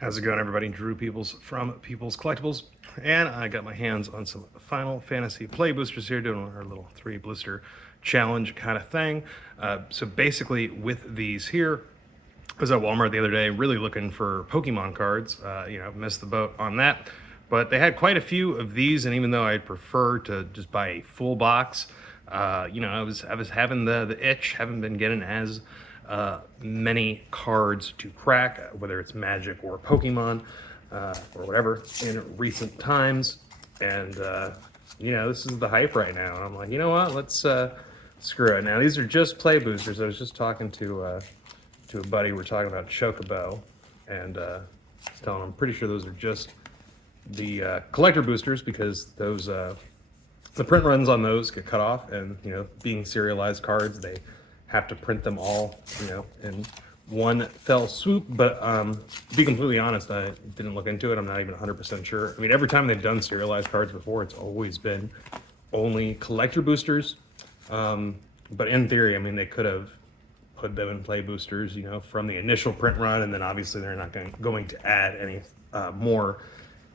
How's it going, everybody? Drew Peeples from Peeples Collectibles, and I got my hands on some Final Fantasy play boosters here, doing our little 3 blister challenge kind of thing. So basically, with these here, I was at Walmart the other day, really looking for Pokemon cards. Missed the boat on that, but they had quite a few of these, and even though I'd prefer to just buy a full box, I was having the itch, haven't been getting as many cards to crack, whether it's Magic or Pokemon or whatever, in recent times. And this is the hype right now. And I'm like, you know what? Let's screw it. Now these are just play boosters. I was just talking to a buddy. We're talking about Chocobo, and I was telling him I'm pretty sure those are just the collector boosters, because those the print runs on those get cut off, and being serialized cards, they have to print them all, in one fell swoop. But to be completely honest, I didn't look into it. I'm not even 100% sure. I mean, every time they've done serialized cards before, it's always been only collector boosters. But in theory, I mean, they could have put them in play boosters, from the initial print run, and then obviously they're not going to add any more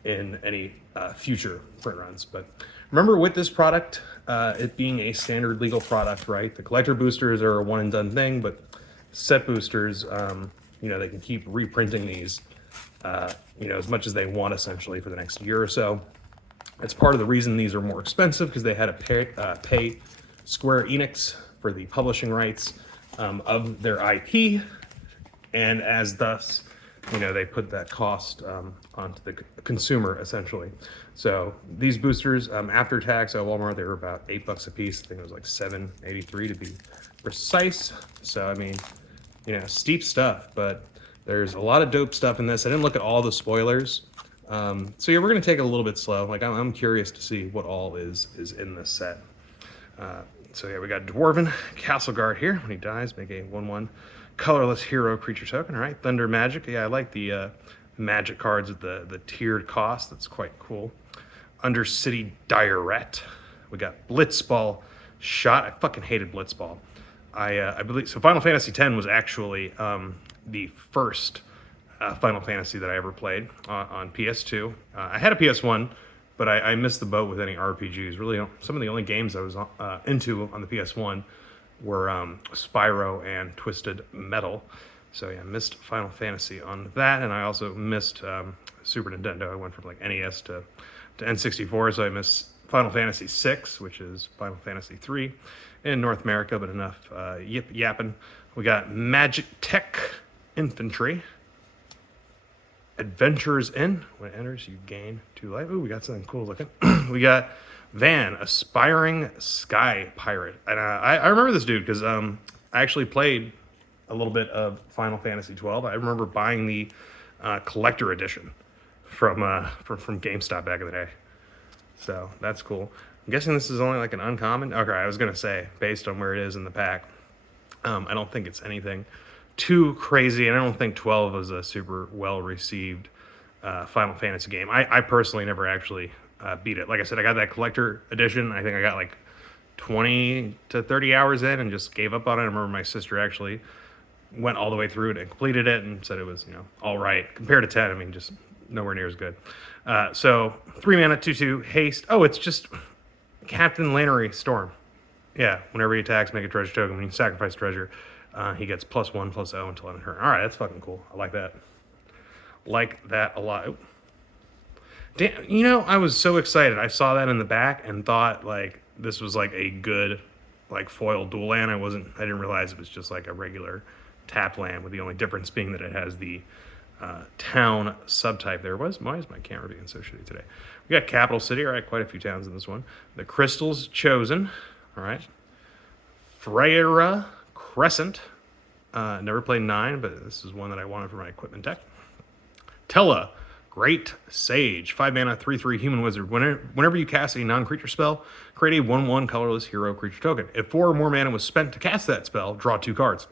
in any future print runs. But remember, with this product, it being a standard legal product, right? The collector boosters are a one and done thing, but set boosters, they can keep reprinting these, as much as they want, essentially, for the next year or so. It's part of the reason these are more expensive, because they had to pay Square Enix for the publishing rights of their IP, and as thus, they put that cost onto the consumer, essentially. So these boosters, after tax at Walmart, they were about $8 a piece. I think it was like $7.83 to be precise. So I mean, steep stuff, but there's a lot of dope stuff in this. I didn't look at all the spoilers. So yeah, we're gonna take it a little bit slow. Like, I'm curious to see what all is in this set. So yeah, we got Dwarven Castle Guard here. When he dies, make a 1/1 colorless hero creature token. All right, Thunder Magic. Yeah, I like the magic cards with the tiered cost. That's quite cool. Undercity Diarette. We got Blitzball Shot. I fucking hated Blitzball. I believe so. Final Fantasy X was actually the first Final Fantasy that I ever played on PS2. I had a PS1, but I missed the boat with any RPGs. Really, some of the only games I was into on the PS1 were Spyro and Twisted Metal. So yeah, missed Final Fantasy on that, and I also missed Super Nintendo. I went from like NES to N64, so I missed Final Fantasy VI, which is Final Fantasy III in North America, but enough yapping. We got Magic Tech Infantry. Adventures In. When it enters, you gain 2 life. Ooh, we got something cool looking. We got Van, Aspiring Sky Pirate. And I remember this dude because I actually played a little bit of Final Fantasy XII. I remember buying the collector edition from GameStop back in the day. So that's cool. I'm guessing this is only like an uncommon. Okay, I was gonna say, based on where it is in the pack, I don't think it's anything too crazy, and I don't think 12 was a super well received Final Fantasy game. I personally never actually beat it. Like I said, I got that collector edition. I think I got like 20 to 30 hours in and just gave up on it. I remember my sister actually went all the way through it and completed it and said it was, all right. Compared to 10, I mean, just nowhere near as good. So 3 mana, 2/2, haste. Oh, it's just Captain Lannery Storm. Yeah, whenever he attacks, make a treasure token. When you sacrifice treasure, he gets +1/+0 until end of turn. All right, that's fucking cool. I like that. Like that a lot. Ooh. Damn, I was so excited. I saw that in the back and thought like this was like a good like foil dual land. I didn't realize it was just like a regular tap land, with the only difference being that it has the town subtype there. Why is my camera being so shitty today? We got Capital City. All right, quite a few towns in this one. The Crystals Chosen. All right. Freyra Crescent. Never played 9, but this is one that I wanted for my equipment deck. Tella, Great Sage. 5 mana, 3/3 human wizard. Whenever you cast a non-creature spell, create a 1/1 colorless hero creature token. If 4 or more mana was spent to cast that spell, draw 2 cards.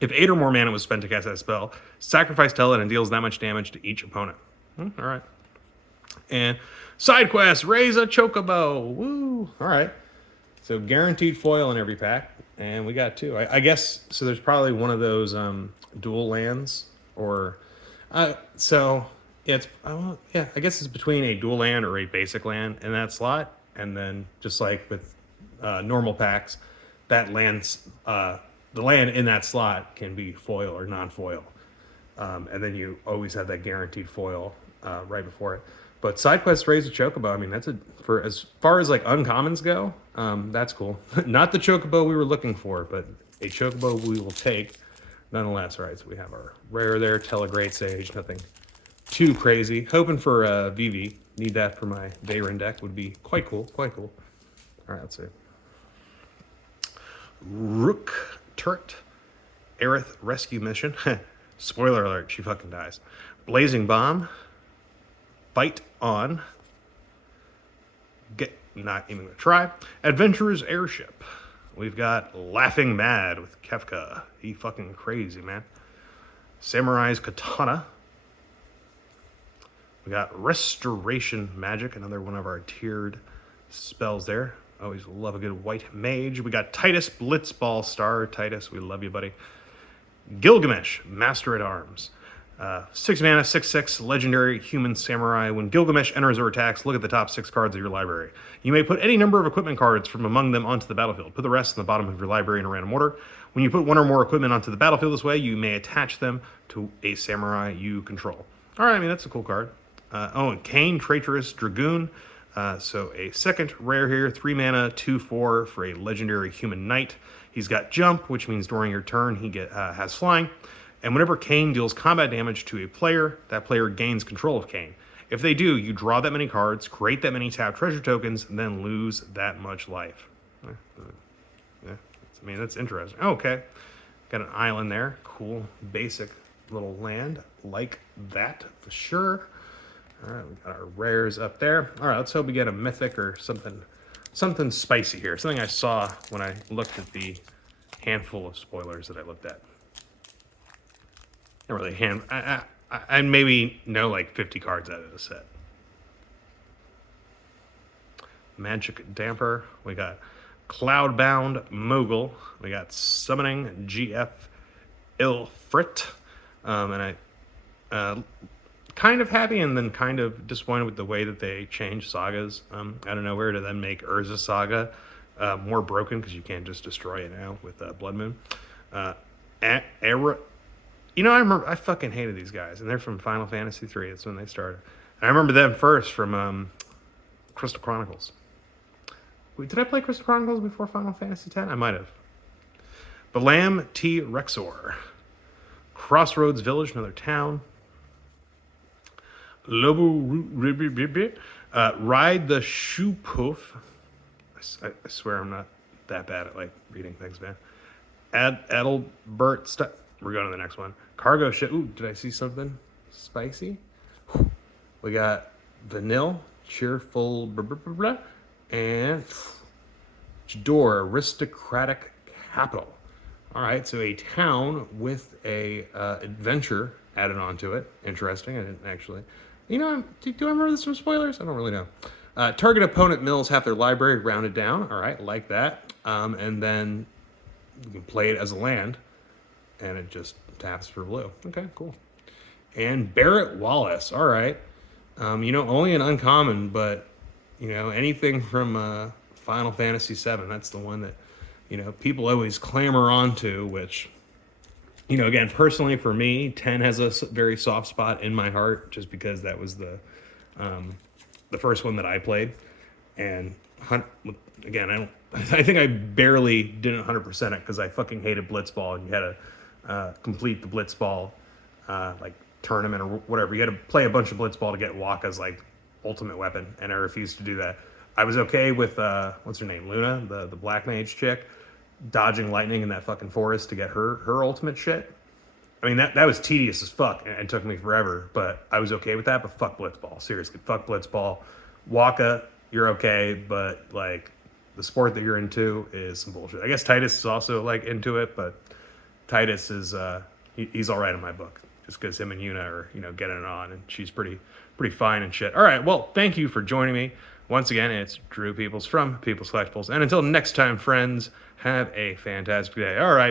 If 8 or more mana was spent to cast that spell, sacrifice Tella and it deals that much damage to each opponent. All right. And side quest, raise a chocobo. Woo! All right. So guaranteed foil in every pack, and we got 2. I guess so. There's probably one of those dual lands, or So yeah, it's yeah. I guess it's between a dual land or a basic land in that slot, and then just like with normal packs, that lands the land in that slot can be foil or non-foil, and then you always have that guaranteed foil right before it. But side quest raise a chocobo. I mean, that's for as far as like uncommons go. That's cool. Not the chocobo we were looking for, but a chocobo we will take nonetheless. All right, so we have our rare there, Telegreat Sage, nothing too crazy. Hoping for VV. Need that for my Veyron deck. Would be quite cool, quite cool. All right, let's see. Rook Turret, Aerith Rescue Mission. Spoiler alert, she fucking dies. Blazing Bomb, Fight On. Not even gonna try. Adventurer's Airship. We've got Laughing Mad with Kefka. He fucking crazy, man. Samurai's Katana. We got Restoration Magic, another one of our tiered spells there. Always love a good white mage. We got Titus Blitzball Star. Titus, we love you, buddy. Gilgamesh, Master at Arms. 6 mana, 6/6, legendary human samurai. When Gilgamesh enters or attacks, look at the top 6 cards of your library. You may put any number of equipment cards from among them onto the battlefield. Put the rest in the bottom of your library in a random order. When you put one or more equipment onto the battlefield this way, you may attach them to a samurai you control. All right, I mean, that's a cool card. And Kane, Traitorous Dragoon. So a second rare here, 3 mana, 2/4 for a legendary human knight. He's got jump, which means during your turn he has flying. And whenever Kane deals combat damage to a player, that player gains control of Kane. If they do, you draw that many cards, create that many tapped treasure tokens, and then lose that much life. Yeah, I mean, that's interesting. Oh, okay. Got an island there. Cool, basic little land like that for sure. All right, we got our rares up there. All right, let's hope we get a mythic or something spicy here. Something I saw when I looked at the handful of spoilers that I looked at. Not really I maybe know like 50 cards out of the set. Magic Damper. We got Cloudbound Mogul. We got Summoning GF Ilfrit. And I kind of happy and then kind of disappointed with the way that they changed sagas out of nowhere to then make Urza Saga more broken because you can't just destroy it now with Blood Moon. You know, I remember I fucking hated these guys, and they're from Final Fantasy III. That's when they started. And I remember them first from Crystal Chronicles. Wait, did I play Crystal Chronicles before Final Fantasy X? I might have. Balam T. Rexor. Crossroads Village, another town. Lobo Ride the Shoe Poof. I swear I'm not that bad at like reading things, man. Adelbert we're going to the next one. Cargo ship. Ooh, did I see something spicy? We got Vanille, Cheerful, blah, blah, blah, blah, and Jador, Aristocratic Capital. All right, so a town with a adventure added onto it. Interesting. I didn't actually. You know, do I remember this from spoilers? I don't really know. Target opponent mills half their library rounded down. All right, like that. And then you can play it as a land, and it just taps for blue. Okay, cool. And Barrett Wallace. All right. You know, only an uncommon, but, you know, anything from Final Fantasy VII, that's the one that, you know, people always clamor onto, which, you know, again, personally for me, 10 has a very soft spot in my heart just because that was the first one that I played. And again, I think I barely didn't 100% it because I fucking hated Blitzball, and you had to complete the Blitzball like tournament or whatever. You had to play a bunch of Blitzball to get Waka's like ultimate weapon, and I refused to do that. I was okay with what's her name, Luna, the black mage chick, dodging lightning in that fucking forest to get her ultimate shit. I mean, that was tedious as fuck and took me forever, but I was okay with that. But fuck Blitzball, seriously, fuck Blitzball. Waka, you're okay, but like the sport that you're into is some bullshit. I guess Titus is also like into it, but Titus is he's all right in my book, just because him and Yuna are, you know, getting it on, and she's pretty fine and shit. All right, well, thank you for joining me once again. It's Drew Peeples from Peeples Collectibles, and until next time, friends, have a fantastic day. All right.